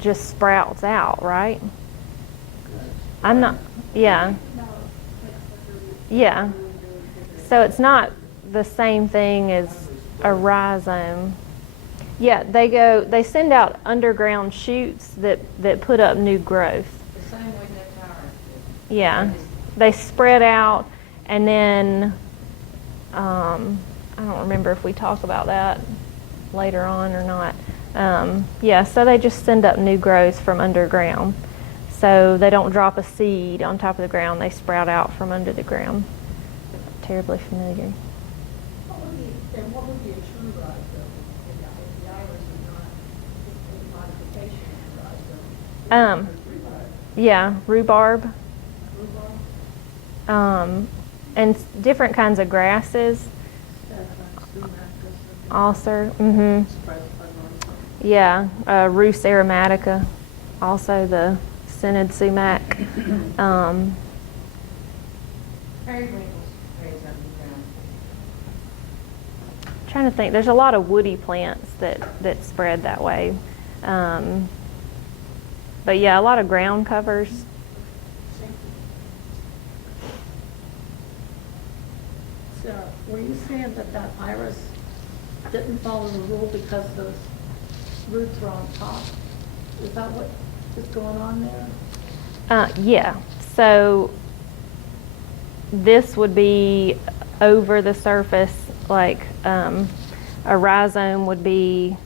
just sprouts out, right? I'm not, yeah. Yeah. So it's not the same thing as a rhizome. Yeah, they send out underground shoots that put up new growth. The same way that tire is. Yeah. They spread out, and then, I don't remember if we talk about that later on or not. Yeah, so they just send up new growth from underground. So they don't drop a seed on top of the ground, they sprout out from under the ground. Terribly familiar. What would be a true rhizome if the iris is not a modification of rhizome? Yeah, rhubarb. Rhubarb? And different kinds of grasses. Also, yeah, Rhus aromatica, also the scented sumac. Periwinkles raise underground. Trying to think, there's a lot of woody plants that spread that way. But yeah, a lot of ground covers. So were you saying that iris didn't follow the rule because those roots are on top? Is that what is going on there? Yeah, so this would be over the surface, like a rhizome would be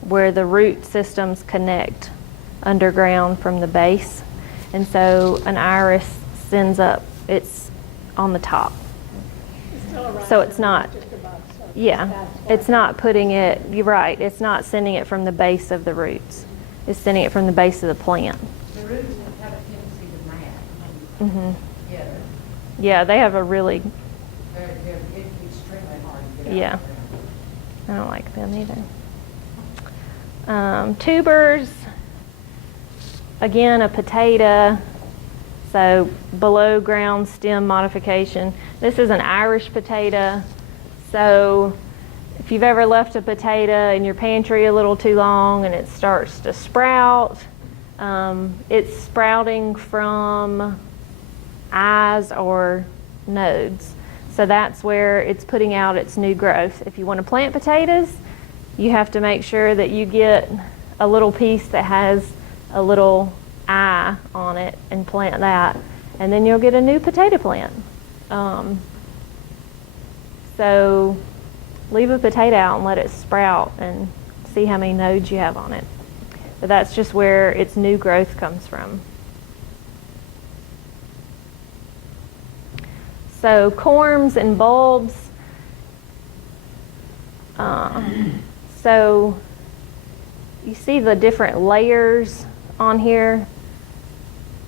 where the root systems connect underground from the base. And so an iris sends up, it's on the top. So it's not, yeah, it's not putting it, you're right, it's not sending it from the base of the roots. It's sending it from the base of the plant. The roots have a tendency to mat. Yeah, Yeah, they have a really, they're extremely hard to get out. yeah, I don't like them either. Tubers, again, a potato, so below ground stem modification. This is an Irish potato, so if you've ever left a potato in your pantry a little too long and it starts to sprout, it's sprouting from eyes or nodes. So that's where it's putting out its new growth. If you want to plant potatoes, you have to make sure that you get a little piece that has a little eye on it and plant that, and then you'll get a new potato plant. So leave a potato out and let it sprout and see how many nodes you have on it. But that's just where its new growth comes from. So corms and bulbs. So you see the different layers on here,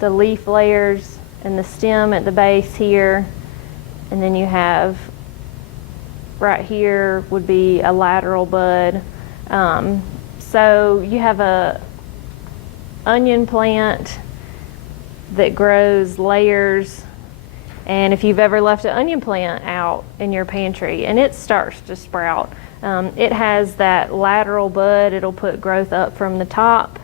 the leaf layers and the stem at the base here, and then you have right here would be a lateral bud. So you have a onion plant that grows layers, and if you've ever left an onion plant out in your pantry and it starts to sprout, it has that lateral bud. It'll put growth up from the top.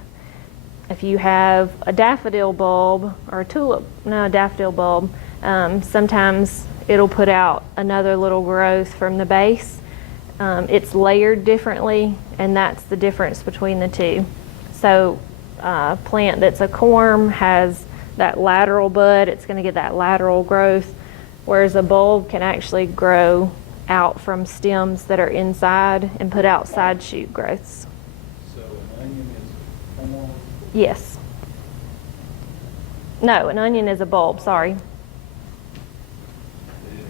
If you have a daffodil bulb or a daffodil bulb, sometimes it'll put out another little growth from the base. It's layered differently, and that's the difference between the two. So a plant that's a corm has that lateral bud, it's going to get that lateral growth, whereas a bulb can actually grow out from stems that are inside and put out side shoot growths. So an onion is a corm? Yes. No, an onion is a bulb, sorry. It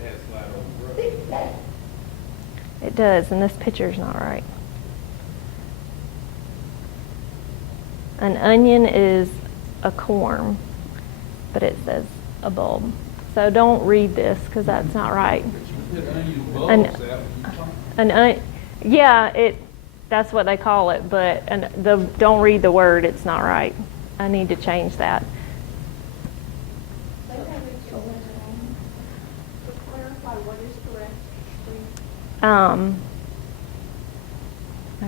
has lateral growth. It does, and this picture's not right. An onion is a corm, but it says a bulb. So don't read this because that's not right. But you put onion bulbs out when you plant. Yeah, that's what they call it, but don't read the word, it's not right. I need to change that. To clarify what is correct, please.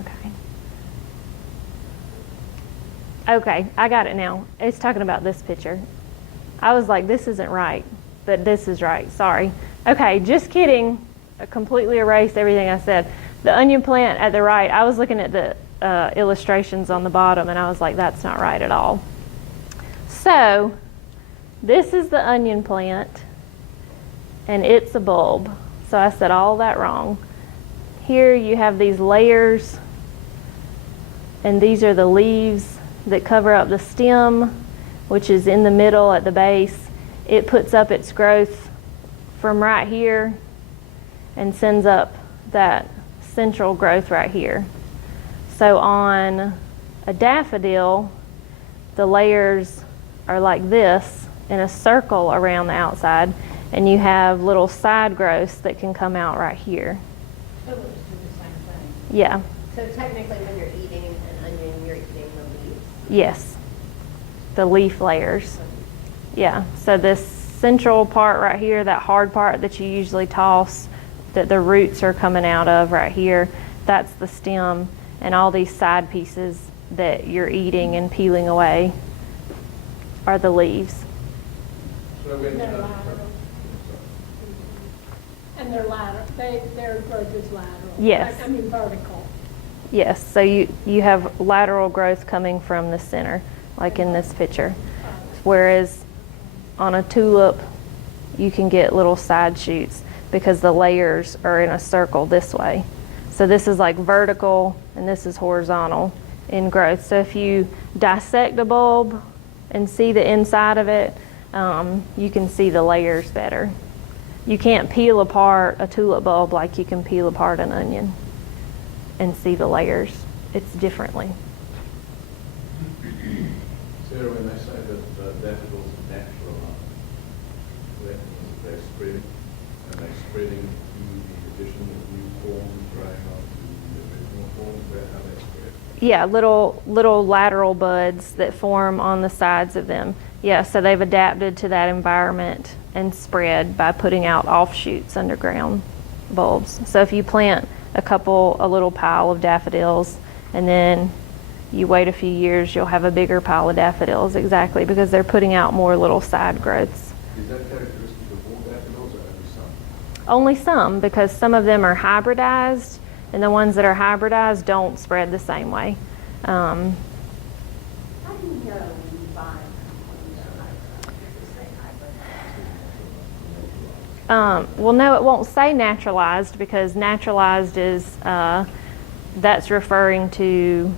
Okay. Okay, I got it now. It's talking about this picture. I was like, this isn't right, but this is right. Sorry. Okay, just kidding. I completely erased everything I said. The onion plant at the right, I was looking at the illustrations on the bottom, and I was like, that's not right at all. So, this is the onion plant, and it's a bulb. So I said all that wrong. Here you have these layers, and these are the leaves that cover up the stem, which is in the middle at the base. It puts up its growth from right here and sends up that central growth right here. So on a daffodil, the layers are like this in a circle around the outside, and you have little side growths that can come out right here. So we'll just do the same thing. Yeah, So technically, when you're eating an onion, you're eating the leaves? yes, the leaf layers. Yeah, so this central part right here, that hard part that you usually toss, that the roots are coming out of right here, that's the stem, and all these side pieces that you're eating and peeling away are the leaves. So when, They're lateral. And they're lateral, their growth is lateral. Yes. I mean vertical. Yes, so you have lateral growth coming from the center, like in this picture. Whereas on a tulip, you can get little side shoots because the layers are in a circle this way. So this is like vertical and this is horizontal in growth. So if you dissect a bulb and see the inside of it, you can see the layers better. You can't peel apart a tulip bulb like you can peel apart an onion and see the layers. It's differently. Sarah, when they say that daffodils are natural, that means they're spreading, and they're spreading through the addition of new forms, growing on to the original forms, is that how they spread? Yeah, little lateral buds that form on the sides of them. Yeah, so they've adapted to that environment and spread by putting out offshoots underground bulbs. So if you plant a little pile of daffodils, and then you wait a few years, you'll have a bigger pile of daffodils, exactly, because they're putting out more little side growths. Is that characteristic of all daffodils or only some? Only some, because some of them are hybridized, and the ones that are hybridized don't spread the same way. How do you know when you buy ones that are hybrid? Well, no, it won't say naturalized, because naturalized is, that's referring to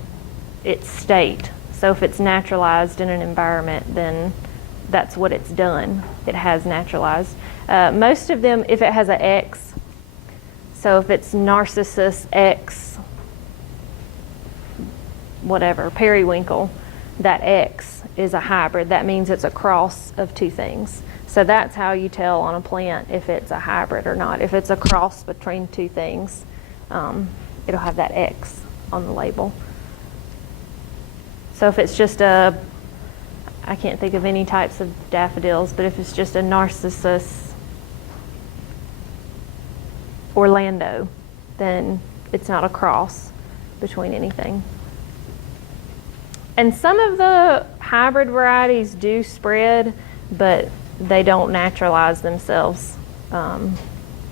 its state. So if it's naturalized in an environment, then that's what it's done. It has naturalized. Most of them, if it has an X, so if it's Narcissus X, whatever, periwinkle, that X is a hybrid. That means it's a cross of two things. So that's how you tell on a plant if it's a hybrid or not. If it's a cross between two things, it'll have that X on the label. So if it's just I can't think of any types of daffodils, but if it's just a Narcissus Orlando, then it's not a cross between anything. And some of the hybrid varieties do spread, but they don't naturalize themselves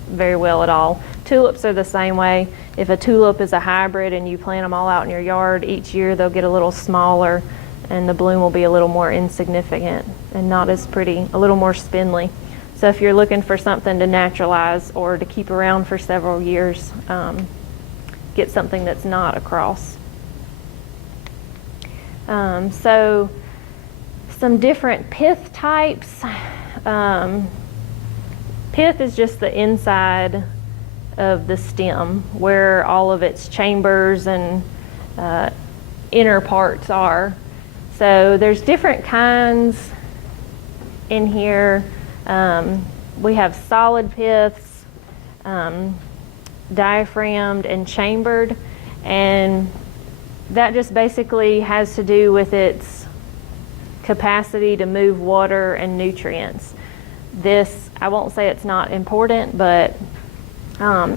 very well at all. Tulips are the same way. If a tulip is a hybrid and you plant them all out in your yard, each year they'll get a little smaller and the bloom will be a little more insignificant and not as pretty, a little more spindly. So if you're looking for something to naturalize or to keep around for several years, get something that's not a cross. So some different pith types. Pith is just the inside of the stem where all of its chambers and inner parts are. So there's different kinds in here. We have solid piths, diaphragmed and chambered, and that just basically has to do with its capacity to move water and nutrients. This, I won't say it's not important, but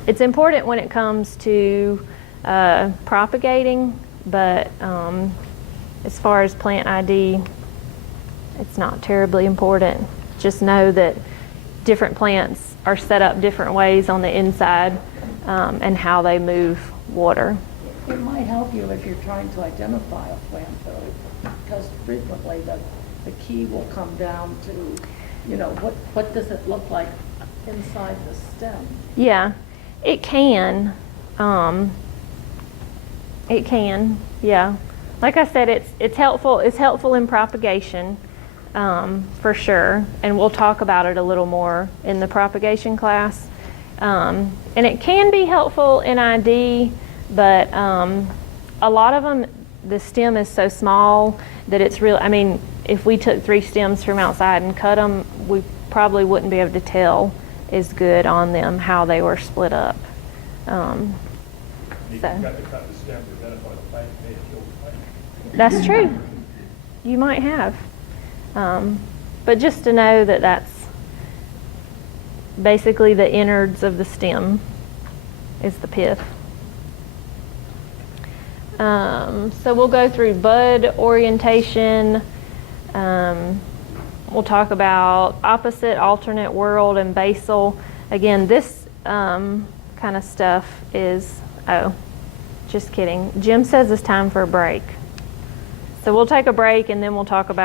it's important when it comes to propagating, but as far as plant ID, it's not terribly important. Just know that different plants are set up different ways on the inside and how they move water. It might help you if you're trying to identify a plant though, because frequently the key will come down to, you know, what does it look like inside the stem? Yeah, it can. It can, yeah. Like I said, it's helpful. It's helpful in propagation, for sure. And we'll talk about it a little more in the propagation class. And it can be helpful in ID, but a lot of them, the stem is so small that it's real. I mean, if we took 3 stems from outside and cut them, we probably wouldn't be able to tell as good on them how they were split up. You've So. got to cut the stem to identify the plant, may have killed the plant. That's true. You might have. But just to know that that's basically the innards of the stem is the pith. So we'll go through bud orientation. We'll talk about opposite, alternate, whorled, and basal. Again, this kind of stuff is, oh, just kidding. Jim says it's time for a break. So we'll take a break and then we'll talk about